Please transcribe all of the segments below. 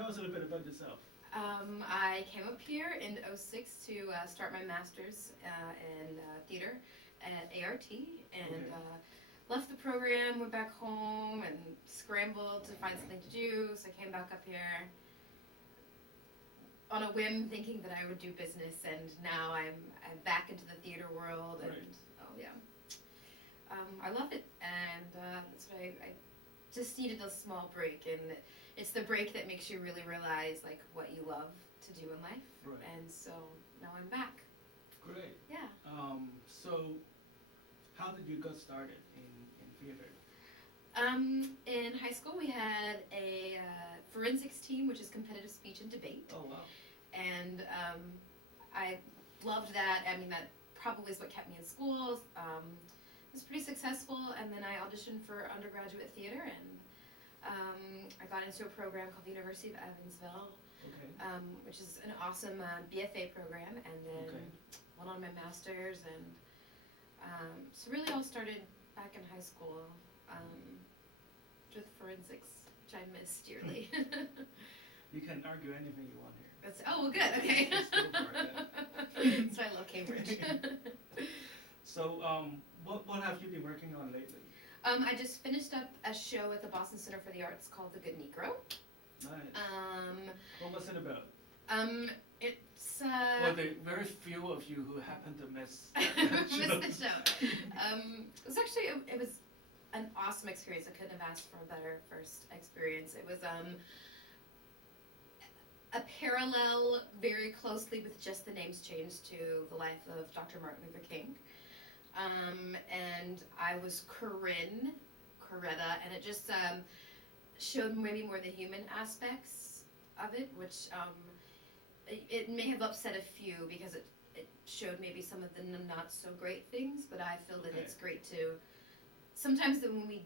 tell us a little bit about yourself. I came up here in '06 to start my master's in theater at ART, and left the program, went back home, and scrambled to find something to do. So I came back up here on a whim, thinking that I would do business, and now I'm back into the theater world, and oh yeah, I love it, and that's what I just needed a small break, and it's the break that makes you really realize like what you love to do in life, and so now I'm back. Great. Yeah. So how did you get started in theater? In high school, we had a forensics team, which is competitive speech and debate. Oh, wow. And I loved that. I mean, that probably is what kept me in school. It was pretty successful, and then I auditioned for undergraduate theater, and I got into a program called the University of Evansville, which is an awesome BFA program, and then went on my master's, and so really all started back in high school. With forensics, which I miss dearly. You can argue anything you want here. That's well, good. Okay. Just go for it, So I love Cambridge. So, what have you been working on lately? I just finished up a show at the Boston Center for the Arts called The Good Negro. Nice. What was it about? It's well, the very few of you who happened to miss the show. It was actually it was an awesome experience. I couldn't have asked for a better first experience. It was a parallel very closely with just the names changed to the life of Dr. Martin Luther King. And I was Coretta, and it just showed maybe more the human aspects of it, which it may have upset a few because it showed maybe some of the not so great things, but I feel that it's great to sometimes when we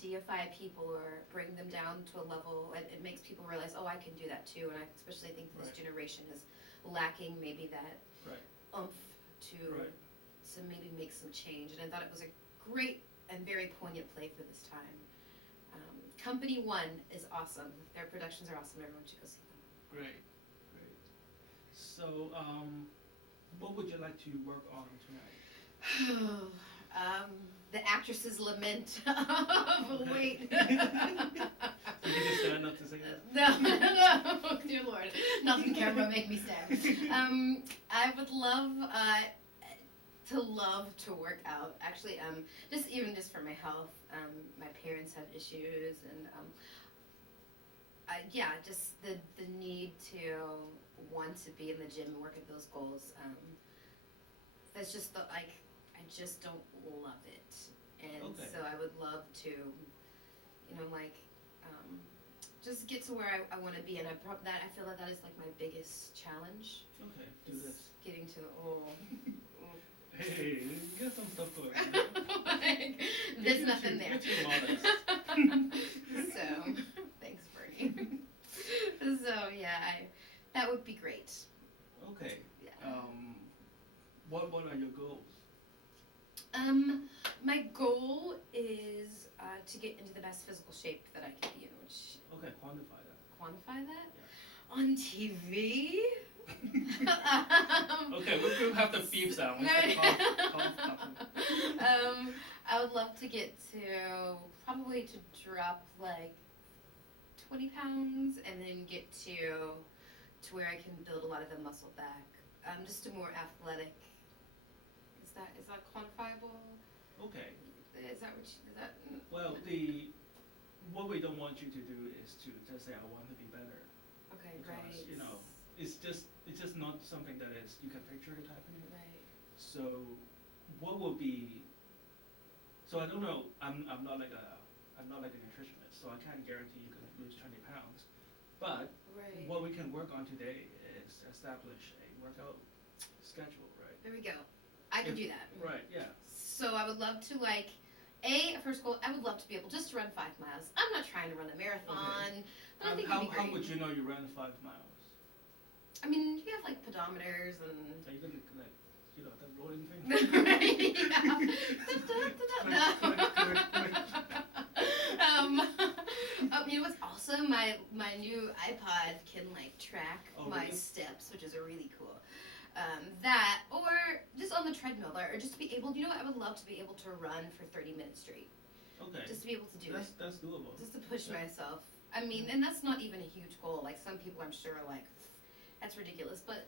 deify people or bring them down to a level, it makes people realize, oh, I can do that too. And I especially think this generation is lacking maybe that oomph to maybe make some change. And I thought it was a great and very poignant play for this time. Company One is awesome. Their productions are awesome. Everyone should go see them. Great. So, what would you like to work on tonight? The actress's lament of weight. Did you just stand up to say that? No, dear Lord, nothing camera make me stand. I would love to work out. Actually, just for my health. My parents have issues, and just the need to want to be in the gym and work at those goals. That's just I just don't love it, and so I would love to, just get to where I want to be, and I feel that is like my biggest challenge. Okay, do this. Getting to Hey, get some stuff going on. There's nothing there. You're too modest. So, thanks, Bernie. So that would be great. Okay. Yeah. What are your goals? My goal is to get into the best physical shape that I can be in, which... Okay, quantify that. Quantify that? Yeah. On TV? Okay, we'll have the beep sound. I would love to get probably to drop like 20 pounds and then get to where I can build a lot of the muscle back. Just a more athletic. Is that quantifiable? Okay. Is that what you, is that? Well, what we don't want you to do is to just say I want to be better. Okay, because, right. It's just not something that is you can picture it happening. Right. So, what will be? So I don't know. I'm not like a nutritionist, so I can't guarantee you can lose 20 pounds. But what we can work on today is establish a workout schedule, right? There we go. I can do that. Right. Yeah. So I would love to first goal, I would love to be able just to run 5 miles. I'm not trying to run a marathon, but I think it'd be great. How would you know you ran 5 miles? I mean, you have like pedometers and. Are you gonna that rolling thing? Right. Yeah. You know what's awesome? My new iPod can like track my really? steps, which is really cool. That or just on the treadmill, or just to be able. You know what? I would love to be able to run for 30 minutes straight. Okay. Just to be able to do it. That's doable. Just to push myself. I mean, and that's not even a huge goal. Like some people, I'm sure, are like, that's ridiculous, but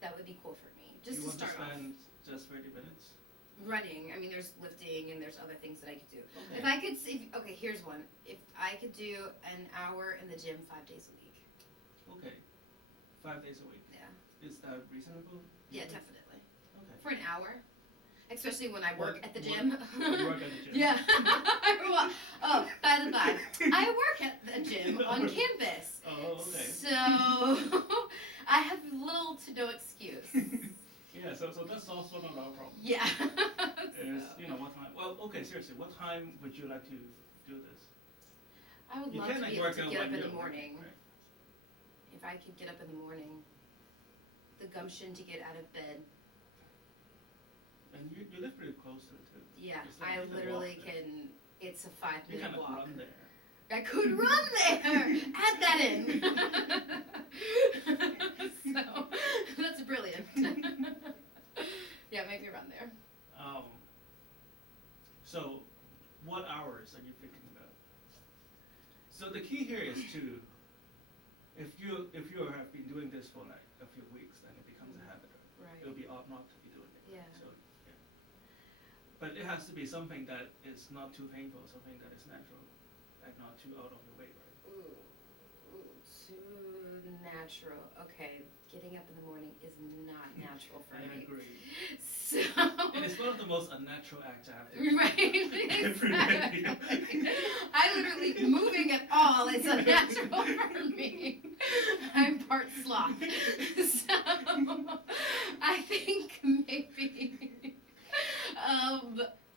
that would be cool for me. Just you to start want to off. spend just 30 minutes? Running. I mean, there's lifting and there's other things that I could do. Okay. If I could, okay, here's one. If I could do an hour in the gym 5 days a week. Okay. 5 days a week. Yeah. Is that reasonable? Yeah, definitely. Okay. For an hour. Especially when I work at the What- gym. You work at the gym? Yeah. Oh, by the by, I work at the gym on campus. Oh, okay. So I have little to no excuse. Yeah, so that's also not our problem. Yeah. Is, what time? Well, okay, seriously, what time would you like to do this? I would You love can to like be able work to out get up when in the you're morning. working, right? If I could get up in the morning, the gumption to get out of bed. And you live pretty close to it too. Yeah, It's like I you can literally walk there. can. It's a You 5-minute kind of walk. run there. I could run there. Add that in. So that's brilliant. Yeah, maybe run there. So, what hours are you thinking about? So the key here is to, if you have been doing this for like a few weeks, then it becomes a habit. It'll Right. be odd not to be doing it. Yeah. So, yeah. But it has to be something that is not too painful, something that is natural, like not too out of your way, right? Ooh, too natural. Okay, getting up in the morning is not natural for I me. agree. So. And it's one of the most unnatural acts I have to do. Right. Every day. Exactly. I literally moving at all is unnatural for me. I'm part sloth. So I think maybe.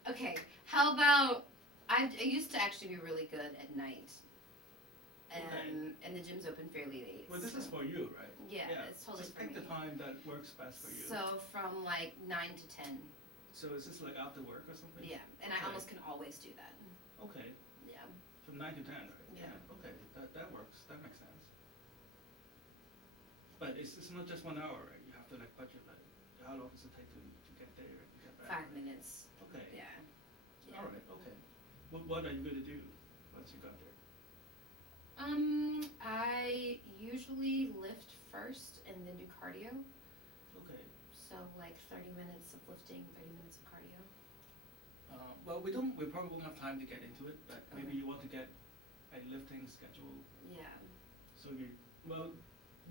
Okay. How about I used to actually be really good at night. And the gym's open fairly late. Well, this so. is for you, right? Yeah, it's totally Just for pick me. the time that works best for you. So from like 9 to 10. So is this like after work or something? Yeah, and I Okay. almost can always do that. Okay, Yeah. from 9 to 10, right? Yeah. Okay, that works. That makes sense. But it's not just 1 hour, right? You have to like budget like how long does it take to get there and get back? 5 minutes. Okay. Yeah. All right. Okay. What are you going to do once you got there? I usually lift first and then do cardio. Okay. So like 30 minutes of lifting, 30 minutes of cardio. Well, we probably won't have time to get into it, but maybe Okay. you want to get a lifting schedule. Yeah. So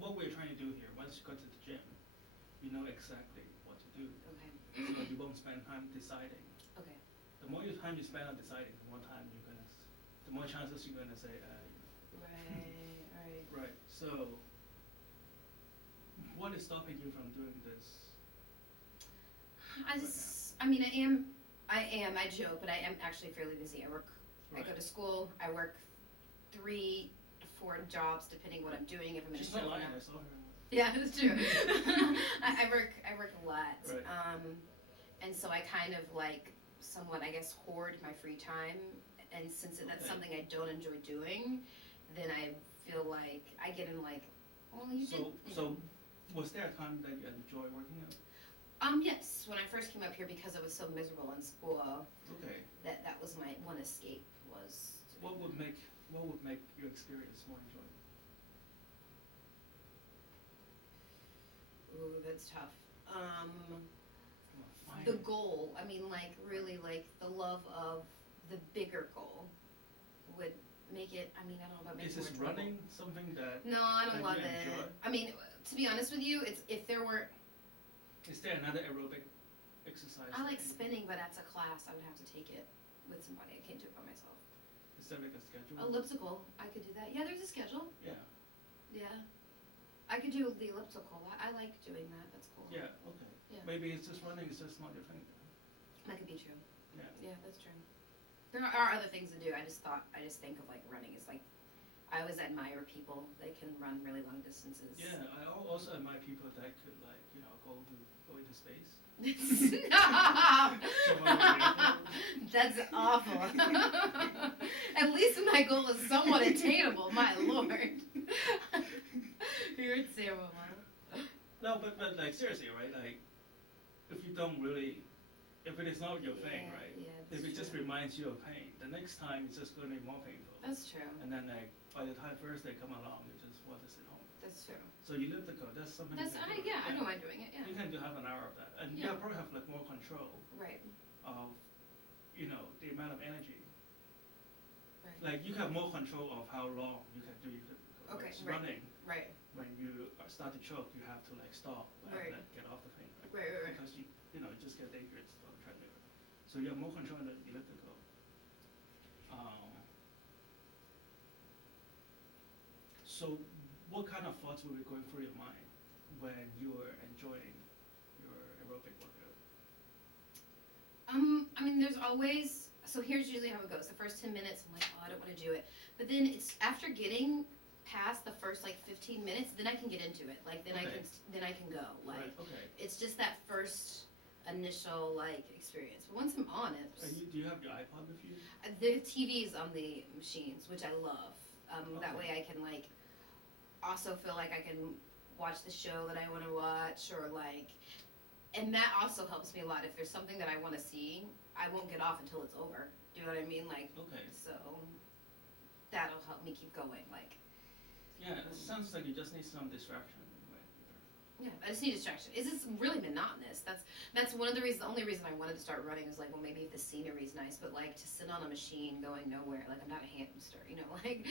what we're trying to do here, once you go to the gym, you know exactly what to do. Okay. So you won't spend time deciding. Okay. The more time you spend on deciding, the more chances you're gonna say, Right. right. So, what is stopping you from doing this? I mean, I joke, but I am actually fairly busy. I go to school, I work 3 to 4 jobs depending what I'm doing. If I'm in a She's show not or lying, not. I saw her. Yeah, it's true. I work a lot. Right. And so I kind of like somewhat, I guess, hoard my free time. And since that's Okay. something I don't enjoy doing, then I feel like I get in like, well, you did. So, was there a time that you enjoy working out? Yes. When I first came up here, because I was so miserable in school, Okay. that was my one escape was. What would make your experience more enjoyable? Ooh, that's tough. Fine. The goal. I mean, like really, like the love of the bigger goal would make it. I mean, I don't know about making Is it this more running something that? No, I that don't you love it. enjoy? I mean, to be honest with you, it's if there were. Is there another aerobic exercise? I like that you- spinning, but that's a class. I would have to take it with somebody. I can't do it by myself. Is there like a schedule? Elliptical, I could do that. Yeah, there's a schedule. Yeah. Yeah, I could do the elliptical. I like doing that. That's cool. Yeah. Okay. Yeah. Maybe it's just running. It's just not your thing. That could be true. Yeah. Yeah, that's true. There are other things to do. I just think of like running as like, I always admire people that can run really long distances. Yeah, I also admire people that could like go into space. Stop! That's awful. At least my goal is somewhat attainable, my lord. You're terrible. No, but like seriously, right? Like if you don't really, if it is not your thing, right? Yeah, if it just reminds you of pain, the next time it's just going to be more painful. That's true. And then like by the time first they come along, you just want to sit home. That's true. So you live the code. That's something. That's I don't mind doing it. Yeah. You can do half an hour of that, and Yeah. you'll probably have like more control. Right. Of, the amount of energy. Right. Like you have more control of how long you can do it. Okay. Right. Running. Right. When you start to choke, you have to like stop and Right. like, get off the thing. Right. Because you just get dangerous on the treadmill. So you have more control in the elliptical. So what kind of thoughts will be going through your mind when you are enjoying your aerobic workout? I mean, there's always. So here's usually how it goes. The first 10 minutes, I'm like, oh, I don't want to do it. But then it's after getting past the first like 15 minutes, then I can get into it. Like then Okay. I can go. Like Right, okay. it's just that first initial like experience. But once I'm on it, Do you have your iPod with you? the TV's on the machines, which I love. That Okay. way I can like also feel like I can watch the show that I want to watch, or like, and that also helps me a lot. If there's something that I want to see, I won't get off until it's over. Do you know what I mean? Like, Okay. so that'll help me keep going. Like, Yeah, it sounds like you just need some distraction. Right? yeah, I just need distraction. It's just really monotonous. That's one of the reasons. The only reason I wanted to start running was like, well, maybe if the scenery's nice, but like to sit on a machine going nowhere. Like I'm not a hamster, you know. Like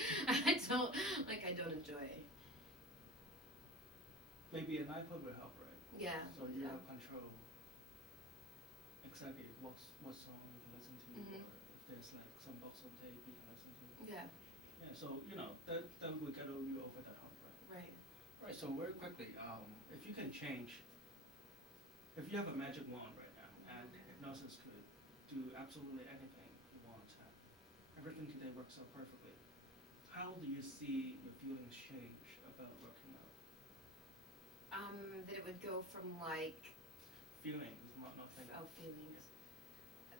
I don't enjoy it. Maybe an iPod will help, right? Yeah. So you yeah. have control exactly what song you can listen to, Mhm. or if there's like some box on tape you can listen to. Yeah. Yeah, so that will get you over that hump, right? Right. Right. So very quickly, if you can change, if you have a magic wand right now, and hypnosis could do absolutely anything you want, everything today works out perfectly. How do you see your feelings change about working out? That it would go from like Feelings, not nothing. feelings.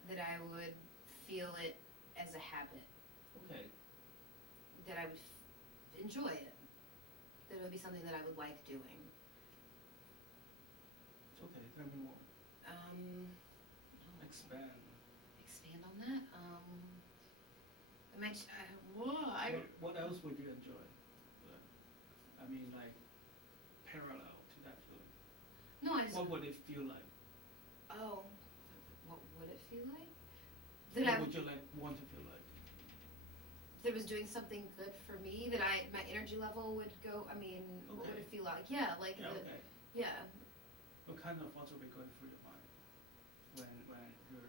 That I would feel it as a habit. Okay. That I would enjoy it. That it would be something that I would like doing. Okay. Tell me more. Expand. Expand on that. What else would you enjoy? I mean, like parallel to that feeling. No, I just. What would it feel like? Oh, what would it feel like? What would you like want to feel like? That it was doing something good for me. That my energy level would go. I mean, what would it feel like? Yeah, like Yeah. Okay. yeah. What kind of thoughts will be going through your mind when you're?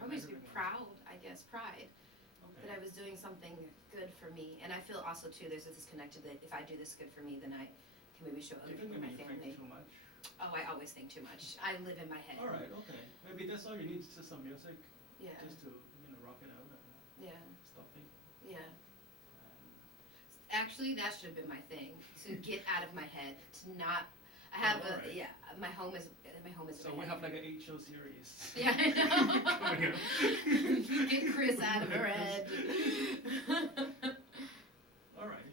I'd always be proud. I guess pride. Okay. That I was doing something good for me, and I feel also too there's this disconnected that if I do this good for me, then I can maybe show other Do you people think in my maybe you family. think too much? Oh, I always think too much. I live in my head. All right. Okay. Maybe that's all you need is just some music, Yeah. just to rock it out and Yeah. stop thinking. Yeah. And Actually, that should have been my thing to get out of my head. To not. I have alright. My home is. So we have like an 8-show series. Yeah, I know. Coming up. Get Kris out of her head. All right.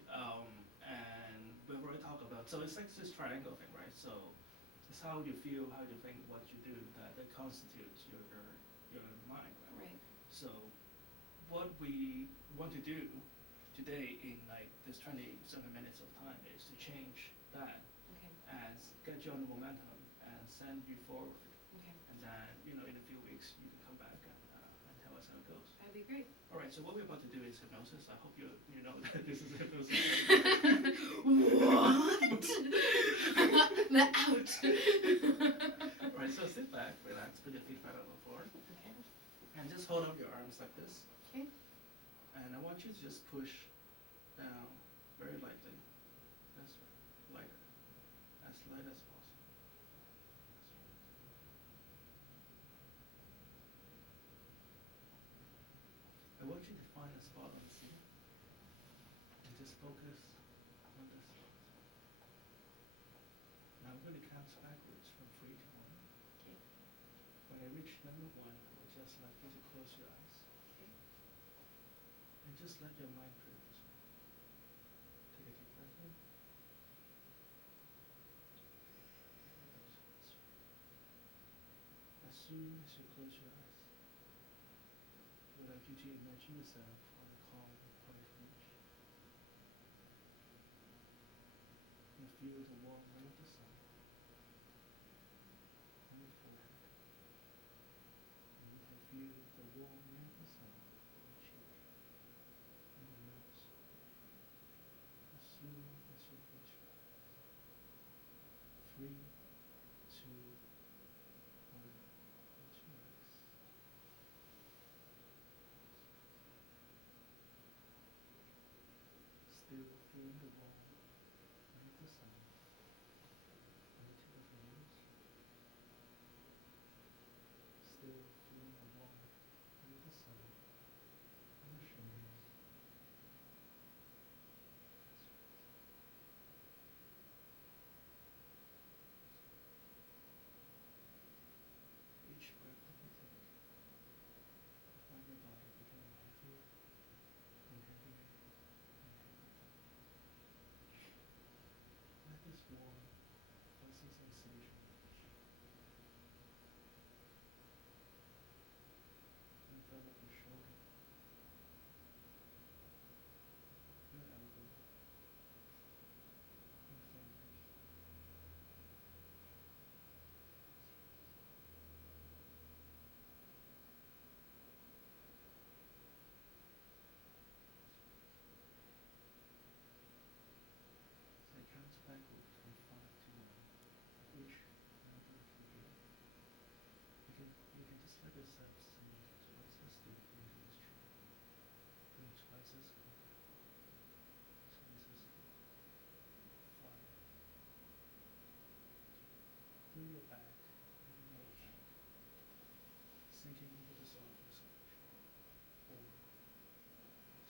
And we've already talked about. So it's like this triangle thing, right? So it's how you feel, how you think, what you do that constitutes your mind, right? Right. So what we want to do today in like this 27 minutes of time is to change that Okay. and get you on the momentum and send you forward. Okay. And then, in a few weeks, you can come back and tell us how it goes. That'd be great. All right, so what we're about to do is hypnosis. I hope you know that this is hypnosis. What? The out. All right, so sit back, relax, put your feet flat on the floor, Okay. and just hold up your arms like this. Okay. And I want you to just push down very lightly. That's right, lighter, as light as possible. I want you to find a spot on the seat and focus on this thought. Now I'm going to count backwards from 3 to 1. Okay. When I reach number 1, I would just like you to close your eyes. Okay. And just let your mind drift. Take a deep breath in. As soon as you close your eyes, I would like you to imagine yourself on a calm, quiet beach. You feel the warm ray of the sun on your forehead. And you can feel the warm ray of the sun on your cheek and your nose. As soon as you close your eyes. 3, 2, 1. Close your eyes. Still feeling the warm ray of the sun on the tip of your nose. Still feeling the warm ray of the sun on your shoulders. Each breath that you take, you find your body becoming heavier and heavier and heavier. Let this warm, fuzzy sensation envelop your shoulder, your elbow, your fingers. As I count backward from 5 to 1, which number you hear, you can just let yourself sink twice as deep into this chair, feel twice as comfortable, twice as deep. 5. Feel your back and your lower back sinking into the softness of the chair. 4.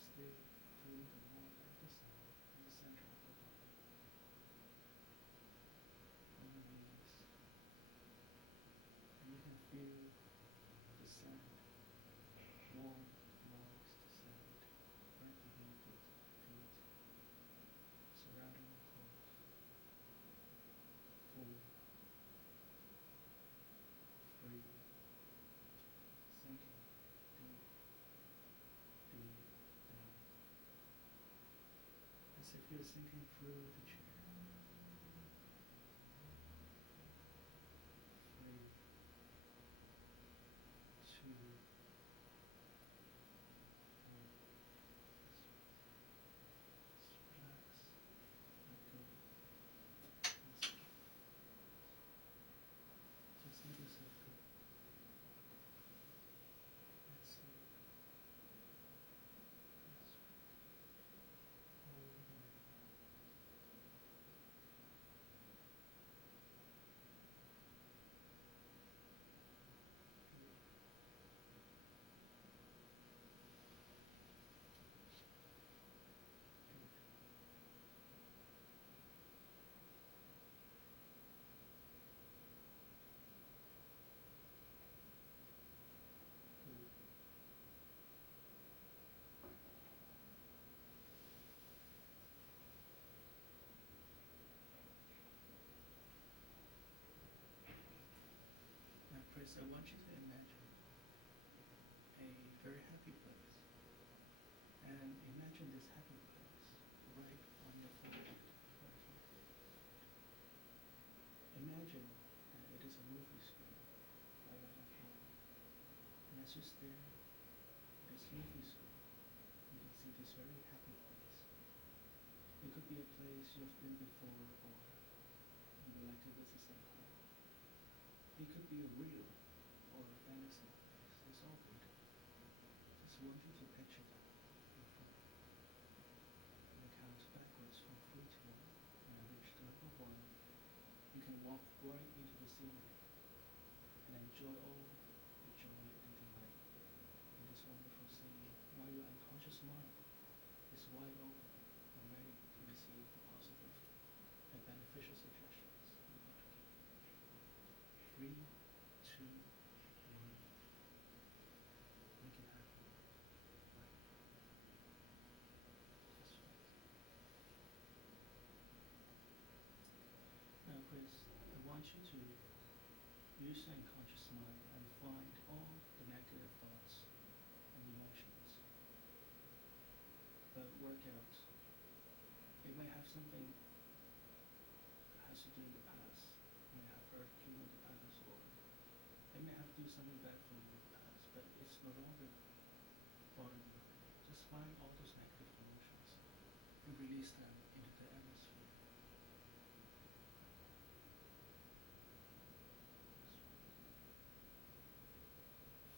Still feeling the warm ray of the sun in the center of the body. On your knees. And you can feel the sand, warm, moist sand, right beneath your feet, surrounding your toes. 4, 3, sinking deep, deep down. As if you're sinking through the chair. 3, 2, 1. Just relax, let go, and sleep. Just let yourself go and sleep. And sleep. All the way. Good. Now, Kris, I want you to imagine a very happy place. And imagine this happy place right on your forehead, right here. Imagine that it is a movie screen right on your hand. And as you stare at this movie screen, you can see this very happy place. It could be a place you've been before or you would like to visit sometime. It could be a real or a fantasy place. It's all good. Just want you to picture that in front of you. And I count backwards from 3 to 1. When I reach number 1, you can walk right into the scenery and enjoy all the joy and delight in this wonderful scene while your unconscious mind is wide open and ready want you to use your unconscious mind and find all the negative thoughts and emotions, but work out. It may have something that has to do in the past, may have hurt you in the past, or it may have to do something bad for you in the past, but it's no longer bothering you. Just find all those negative emotions and release them into the atmosphere.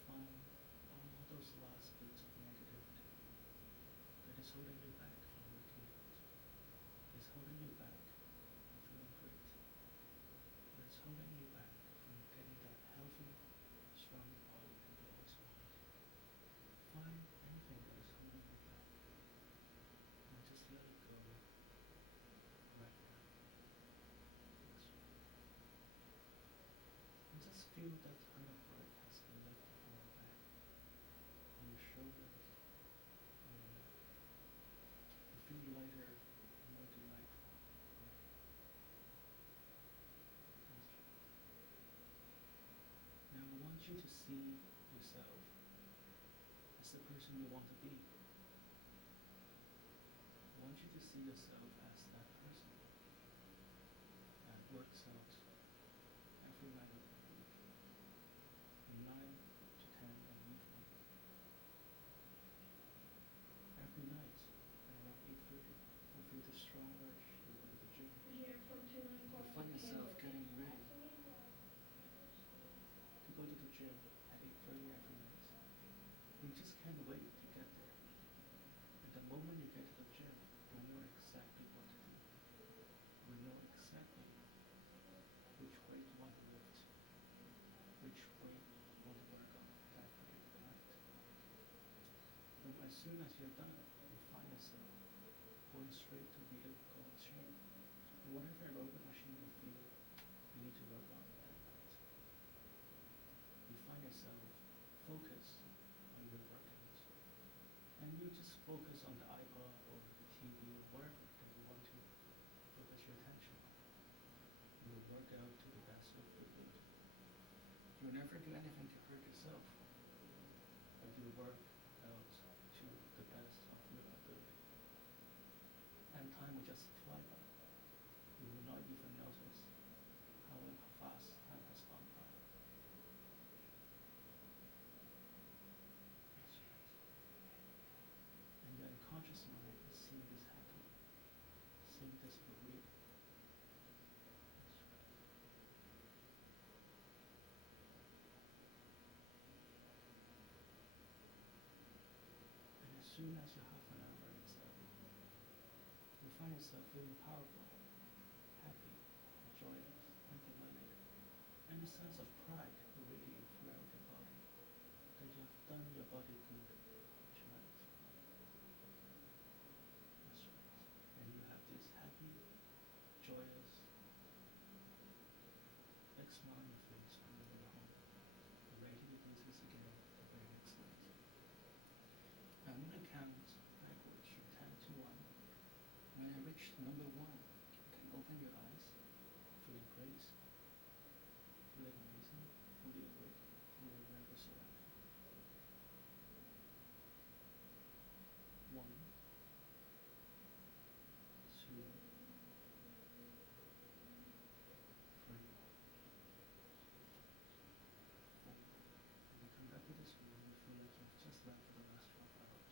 Find all those last bits of negativity that is holding you back from working out, is holding you back from feeling great, that is holding you back from getting that healthy, strong body that you always want. Find anything that is holding you back and just let it go right now. That's right. And just feel that ton of breath has been lifted from your back, on your shoulders, on your neck. You feel lighter and more delightful. Right? That's right. Now I want you to see yourself as the person you want to be. I want you to see yourself as that person that works out every night of the week, from 9 to 10 in the evening. Every night at around 8:30, you feel the strong urge to go to the gym. You find yourself getting ready to go to the gym at 8:30 every night. You just can't wait to get there. And the moment you get to the gym, you'll know exactly what to do. You'll know exactly which weight you want to lift, which weight you want to work on that particular night. And as soon as you're done, you'll find yourself going straight to the elliptical machine, or whatever aerobic machine you feel you need to work on that night. You find yourself focused on your workout, and you just focus on the iPod or the TV or whatever that you want to focus your attention on. You will work out to the best of your ability. You'll never do anything to hurt yourself, but you work out to the best of your ability. And time will just fly by. You will not even notice how fast time has gone by. That's right. And your unconscious mind is seeing this happen, seeing this for real. That's right. And as soon as you half an hour inside, you find yourself feeling powerful, happy, joyous, and delighted, and a sense of pride will radiate throughout your body, that you have done your body good tonight. That's right. And you have this happy, joyous, big smile on your face when you go home. You're ready to do this again the very next night. I'm going to count backwards from 10 to 1. When I reach number 1, you can open your eyes, feeling great, feeling amazing, fully awake, and you're never surrounded. 1, 2, 3, 4. When you come back to this room, you feel like you've just left for the last 12 hours.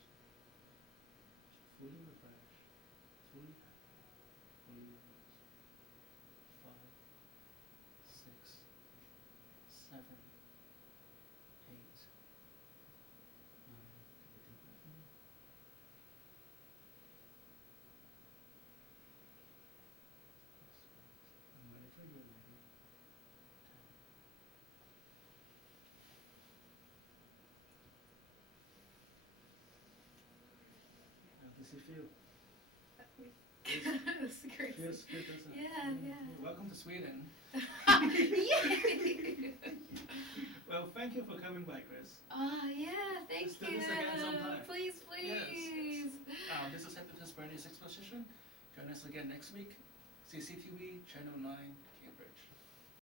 You're fully refreshed, fully happy, fully relaxed. 5, 6, 7, 8, 9. Take a deep breath in. That's right. And whenever you're ready, 10. How does it feel? That's great. Feels good, doesn't it? Yeah. Welcome to Sweden. Yay! Well, thank you for coming by, Kris. Yeah, thank Let's do you. this again sometime. Please. Yes. This is Hypnotist Bernie's Exposition. Join us again next week. CCTV, Channel 9.